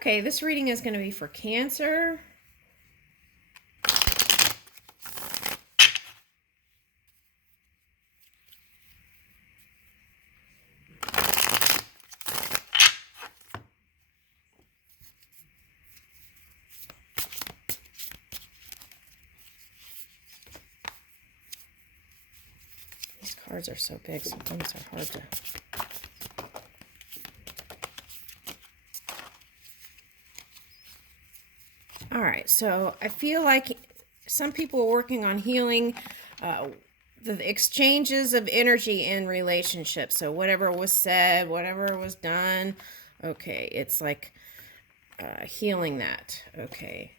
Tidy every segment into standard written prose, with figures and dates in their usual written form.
Okay, this reading is going to be for Cancer. These cards are so big, sometimes they're hard to... All right, so I feel like some people are working on healing the exchanges of energy in relationships. So whatever was said, whatever was done, okay, it's like healing that. Okay.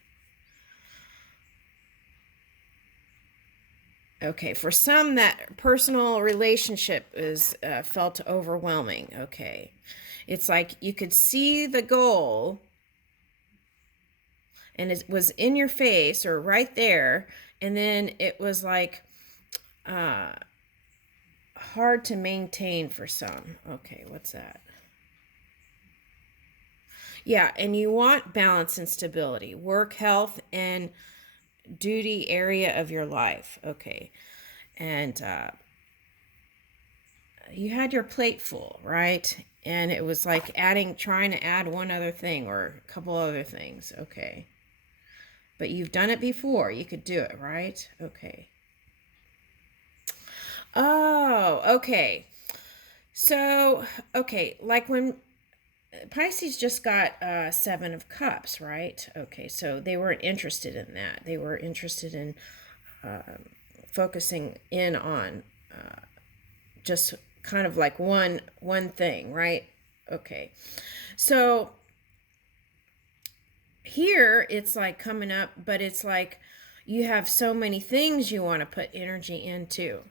Okay, for some, that personal relationship is felt overwhelming. Okay. It's like you could see the goal and it was in your face or right there, and then it was like hard to maintain for some. Okay, what's that? Yeah, and you want balance and stability, work, health, and duty area of your life. Okay, and you had your plate full, right? And it was like trying to add one other thing or a couple other things. Okay, but you've done it before. You could do it, right? Okay. Oh, okay. So, okay, like when Pisces just got Seven of Cups, right? Okay, so they weren't interested in that. They were interested in focusing in on just kind of like one thing, right? Okay, so here it's like coming up, but it's like you have so many things you want to put energy into.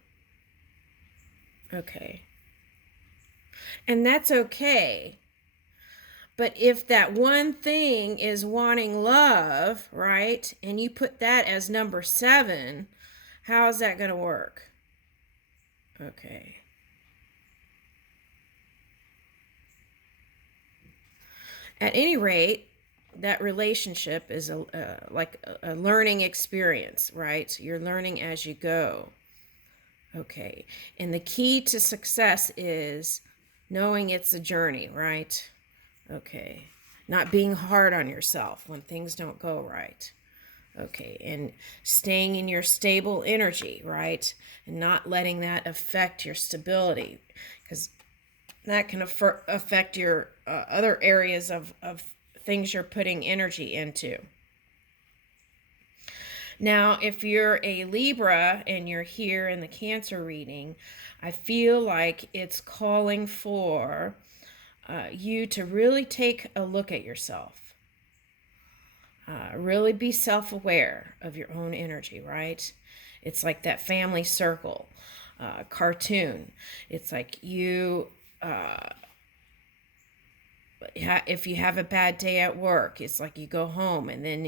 Okay, and that's okay. But if that one thing is wanting love, right, and you put that as number 7, how is that going to work? Okay. At any rate, that relationship is like a learning experience, right? You're learning as you go. Okay. And the key to success is knowing it's a journey, right? Okay. Not being hard on yourself when things don't go right. Okay. And staying in your stable energy, right? And not letting that affect your stability, because that can affect your other areas of things you're putting energy into. Now, if you're a Libra and you're here in the Cancer reading, I feel like it's calling for you to really take a look at yourself. Really be self-aware of your own energy, right? It's like that family circle cartoon. It's like you... if you have a bad day at work, it's like you go home and then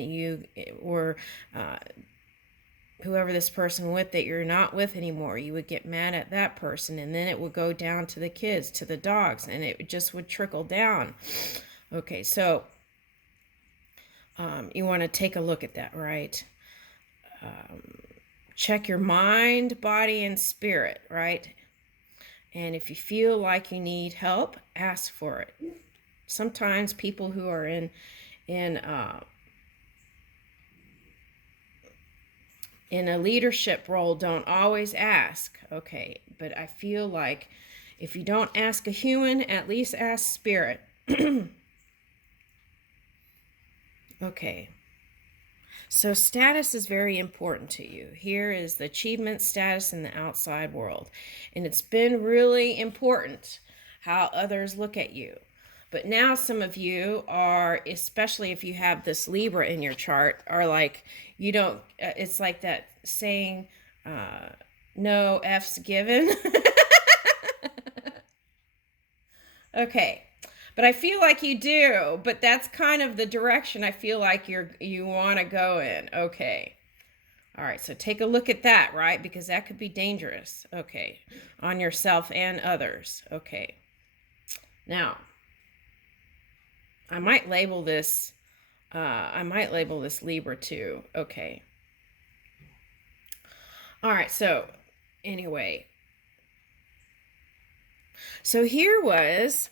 whoever this person with that you're not with anymore, you would get mad at that person, and then it would go down to the kids, to the dogs, and it just would trickle down. Okay, so you want to take a look at that, right? Check your mind, body, and spirit, right? And if you feel like you need help, ask for it. Sometimes people who are in a leadership role don't always ask. Okay, but I feel like if you don't ask a human, at least ask spirit. Okay, so status is very important to you. Here is the achievement status in the outside world, and it's been really important how others look at you. But now some of you are, especially if you have this Libra in your chart, are like, you don't, it's like that saying, no F's given. Okay. But I feel like you do, but that's kind of the direction I feel like you want to go in. Okay. All right, so take a look at that, right? Because that could be dangerous. Okay. On yourself and others. Okay. Now, I might label this, Libra too. Okay. All right, so anyway. So here was,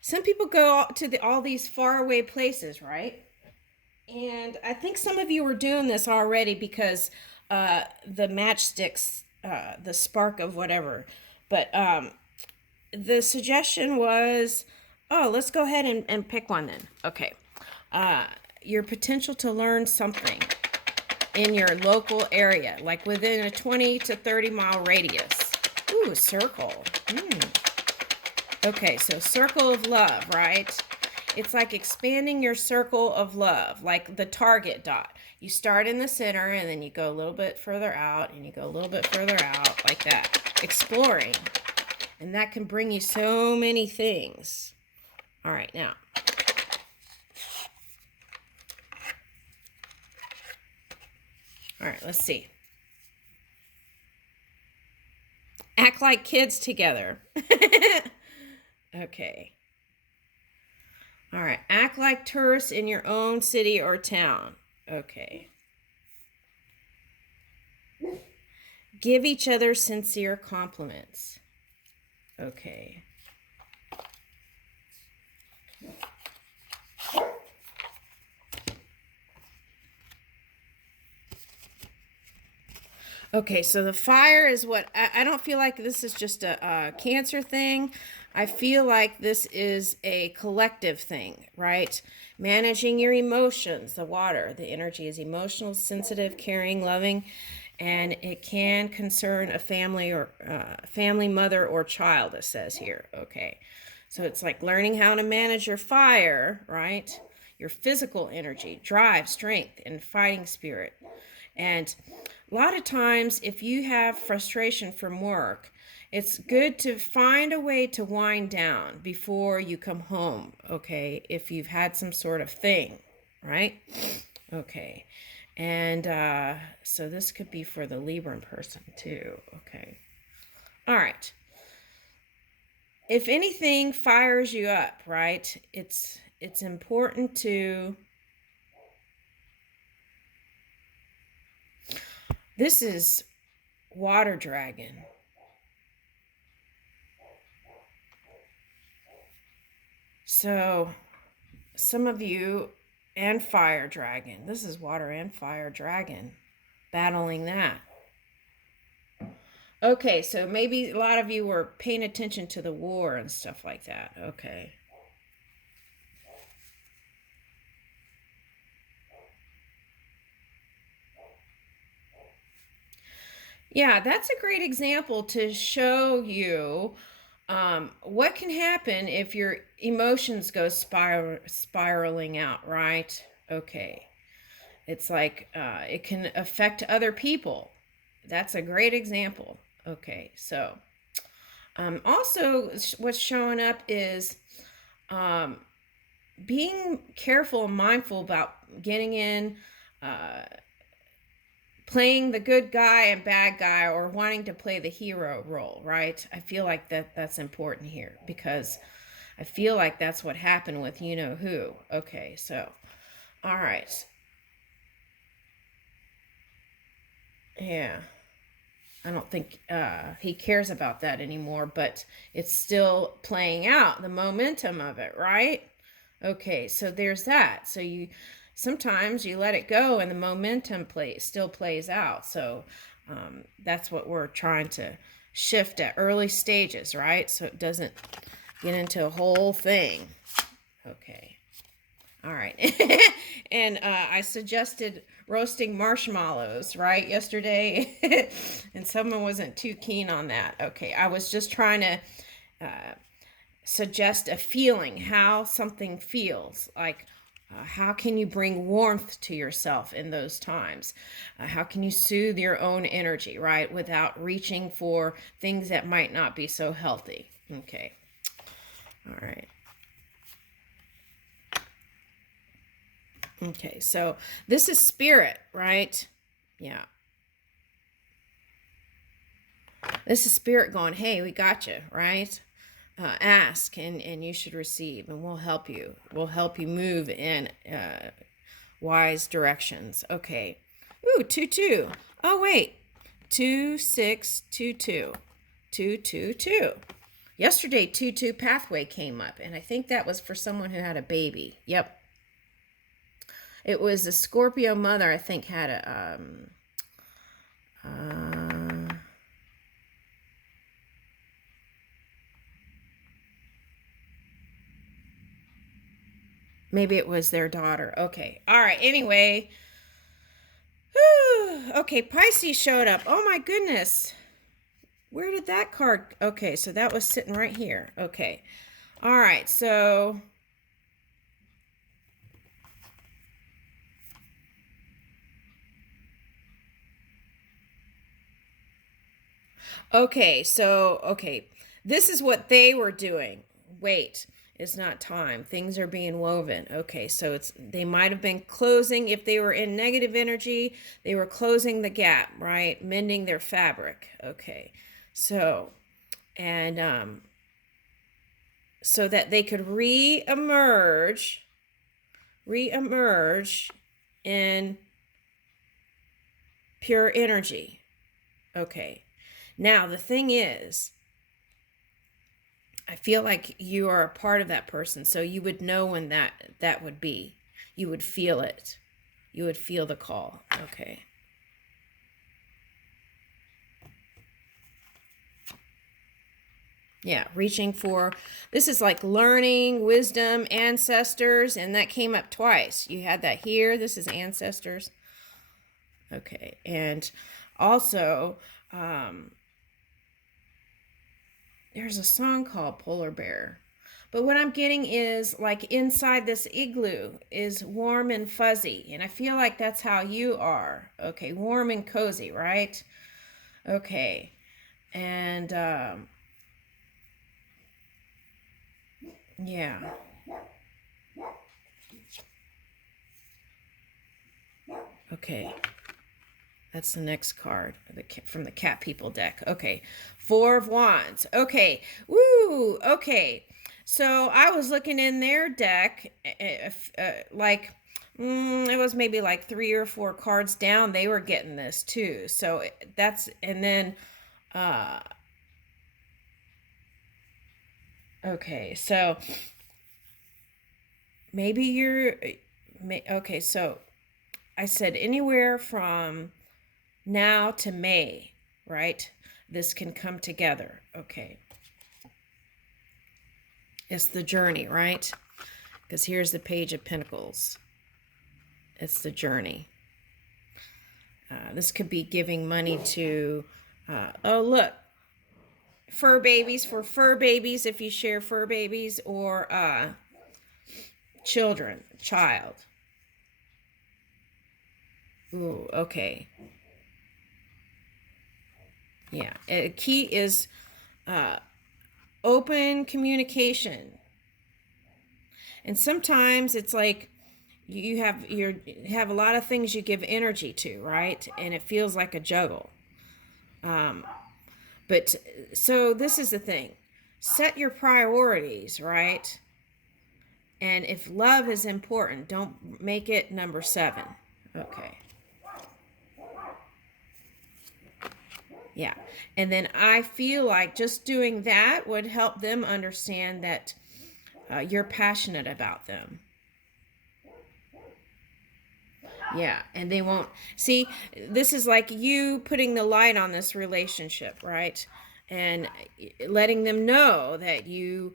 some people go to all these faraway places, right? And I think some of you were doing this already because the matchsticks, the spark of whatever. But the suggestion was, oh, let's go ahead and pick one then. Okay. Your potential to learn something in your local area, like within a 20 to 30 mile radius. Ooh, circle. Okay, so circle of love, right? It's like expanding your circle of love, like the target dot. You start in the center and then you go a little bit further out and you go a little bit further out, like that. Exploring. And that can bring you so many things. All right, now. All right, let's see. Act like kids together. Okay. All right. Act like tourists in your own city or town. Okay. Give each other sincere compliments. Okay. Okay, so the fire is what, I don't feel like this is just a Cancer thing. I feel like this is a collective thing, right? Managing your emotions, the water, the energy is emotional, sensitive, caring, loving, and it can concern a family or family, mother, or child, it says here. Okay, so it's like learning how to manage your fire, right? Your physical energy, drive, strength, and fighting spirit. And a lot of times, if you have frustration from work, it's good to find a way to wind down before you come home, okay? If you've had some sort of thing, right? Okay. And so this could be for the Libran person too, okay? All right. If anything fires you up, right? It's important to... This is Water Dragon. So, some of you, and Fire Dragon. This is Water and Fire Dragon. Battling that. Okay, so maybe a lot of you were paying attention to the war and stuff like that. Okay. Yeah, that's a great example to show you what can happen if your emotions go spiraling out, right? Okay. It's like it can affect other people. That's a great example. Okay, so also what's showing up is being careful and mindful about getting in, playing the good guy and bad guy, or wanting to play the hero role, right? I feel like that's important here because I feel like that's what happened with you know who. Okay, so all right. Yeah. I don't think he cares about that anymore, but it's still playing out, the momentum of it, right? Okay, so there's that. So you sometimes you let it go and the momentum still plays out. So that's what we're trying to shift at early stages, right? So it doesn't get into a whole thing. Okay. All right. And I suggested roasting marshmallows, right, yesterday, and someone wasn't too keen on that. Okay, I was just trying to suggest a feeling, how something feels, like how can you bring warmth to yourself in those times? How can you soothe your own energy, right, without reaching for things that might not be so healthy? Okay. All right. Okay, so this is spirit, right? Yeah. This is spirit going, hey, we got you, right? ask and you should receive, and we'll help you. We'll help you move in wise directions. Okay. Ooh, 2-2. Oh, wait. 2-6-2-2. 2-2-2. Yesterday, 2-2 pathway came up, and I think that was for someone who had a baby. Yep. It was a Scorpio mother, I think, had a maybe it was their daughter. Okay. All right. Anyway. Whew. Okay, Pisces showed up. Oh my goodness. Where did that card? Okay, so that was sitting right here. Okay. All right. So okay. This is what they were doing. Wait, it's not time. Things are being woven. Okay, so they might have been closing, if they were in negative energy, they were closing the gap, right? Mending their fabric. Okay. So, and so that they could re-emerge in pure energy. Okay. Now, the thing is, I feel like you are a part of that person, so you would know when that would be. You would feel it. You would feel the call. Okay. Yeah, reaching for, this is like learning, wisdom, ancestors, and that came up twice. You had that here. This is ancestors. Okay, and also, there's a song called Polar Bear. But what I'm getting is like inside this igloo is warm and fuzzy. And I feel like that's how you are. Okay, warm and cozy, right? Okay. And yeah. Okay. That's the next card from the Cat People deck. Okay. 4 of Wands. Okay. Woo. Okay. So I was looking in their deck, like, it was maybe like 3 or 4 cards down. They were getting this too. So that's, and then, okay. So maybe okay. So I said anywhere from now to May, right? This can come together. Okay. It's the journey, right? Because here's the Page of Pentacles. It's the journey. This could be giving money to, oh, look, fur babies, for fur babies, if you share fur babies, or child. Ooh, okay. Yeah. A key is open communication. And sometimes it's like you have a lot of things you give energy to, right? And it feels like a juggle. But so this is the thing. Set your priorities, right? And if love is important, don't make it number 7. Okay. Yeah. And then I feel like just doing that would help them understand that you're passionate about them. Yeah. And they won't see, this is like you putting the light on this relationship, right? And letting them know that you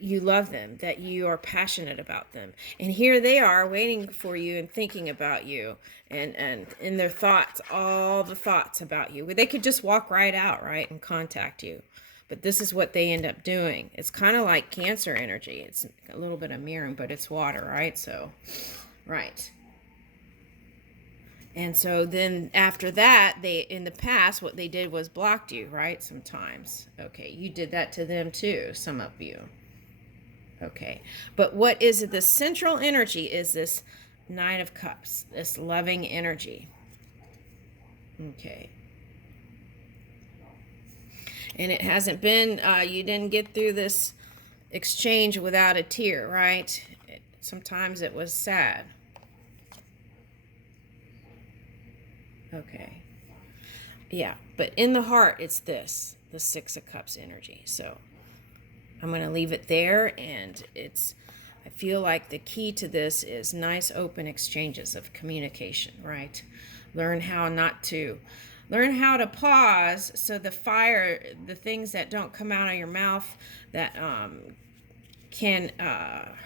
love them, that you are passionate about them. And here they are waiting for you and thinking about you, and in their thoughts, all the thoughts about you. They could just walk right out, right, and contact you. But this is what they end up doing. It's kind of like Cancer energy. It's a little bit of mirroring, but it's water, right? So, right. And so then after that, they, in the past, what they did was blocked you, right? Sometimes. Okay, you did that to them too, some of you. Okay, but what is it? The central energy is this Nine of Cups, this loving energy. Okay. And it hasn't been, you didn't get through this exchange without a tear, right? Sometimes it was sad. Okay. Yeah, but in the heart, it's this, the Six of Cups energy. So I'm going to leave it there, and I feel like the key to this is nice open exchanges of communication, right? Learn how to pause, so the things that don't come out of your mouth that can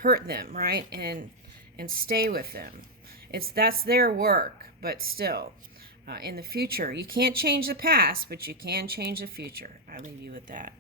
hurt them, right? And stay with them. That's their work, but still, in the future, you can't change the past, but you can change the future. I leave you with that.